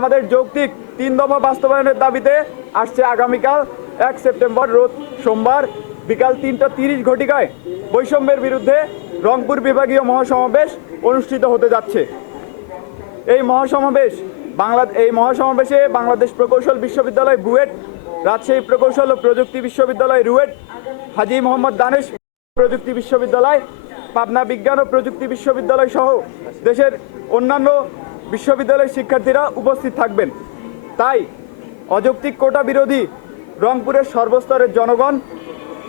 আমাদের যৌক্তিক তিন দফা বাস্তবায়নের দাবিতে আসছে আগামীকাল এক সেপ্টেম্বর রোজ সোমবার বিকাল তিনটা তিরিশ ঘটিকায় বৈষম্যের বিরুদ্ধে রংপুর বিভাগীয় মহাসমাবেশ অনুষ্ঠিত হতে যাচ্ছে। এই মহাসমাবেশ বাংলা এই মহাসমাবেশে বাংলাদেশ প্রকৌশল বিশ্ববিদ্যালয় বুয়েট, রাজশাহী প্রকৌশল ও প্রযুক্তি বিশ্ববিদ্যালয় রুয়েট, হাজি মোহাম্মদ দানেশ প্রযুক্তি বিশ্ববিদ্যালয়, পাবনা বিজ্ঞান ও প্রযুক্তি বিশ্ববিদ্যালয় সহ দেশের অন্যান্য বিশ্ববিদ্যালয়ের শিক্ষার্থীরা উপস্থিত থাকবেন। তাই অযৌক্তিক কোটা বিরোধী রংপুরের সর্বস্তরের জনগণ,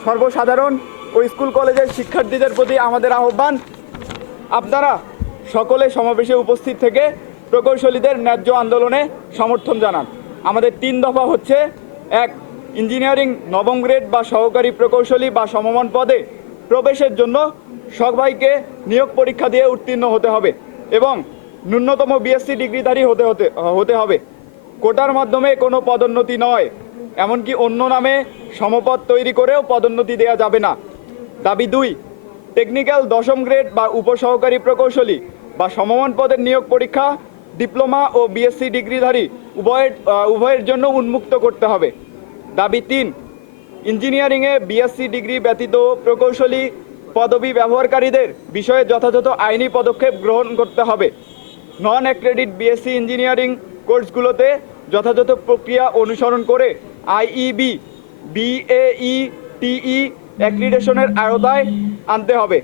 সর্বসাধারণ ও স্কুল কলেজের শিক্ষার্থীদের প্রতি আমাদের আহ্বান, আপনারা সকলে সমাবেশে উপস্থিত থেকে প্রকৌশলীদের ন্যায্য আন্দোলনে সমর্থন জানান। আমাদের তিন দফা হচ্ছে, এক, ইঞ্জিনিয়ারিং নবম গ্রেড বা সহকারী প্রকৌশলী বা সমমান পদে প্রবেশের জন্য সবাইকে নিয়োগ পরীক্ষা দিয়ে উত্তীর্ণ হতে হবে এবং ন্যূনতম বিএসসি ডিগ্রিধারী হতে হতে হতে হবে। কোটার মাধ্যমে কোনো পদোন্নতি নয়, এমনকি অন্য নামে সমপদ তৈরি করেও পদোন্নতি দেওয়া যাবে না। দাবি দুই টেকনিক্যাল দশম গ্রেড বা উপসহকারী প্রকৌশলী বা সমমান পদের নিয়োগ পরীক্ষা ডিপ্লোমা ও বিএসসি ডিগ্রিধারী উভয়ের উভয়ের জন্য উন্মুক্ত করতে হবে। দাবি তিন ইঞ্জিনিয়ারিংয়ে বিএসসি ডিগ্রি ব্যতীত প্রকৌশলী, পদবি ব্যবহারকারীদের বিষয়ে যথাযথ আইনি পদক্ষেপ গ্রহণ করতে হবে। নন অ্যাক্রেডিট বিএসসি ইঞ্জিনিয়ারিং কোর্সগুলোতে যথাযথ প্রক্রিয়া অনুসরণ করে আইইবি বিএই টিই অ্যাক্রিডেশনের আওতায় আনতে হবে।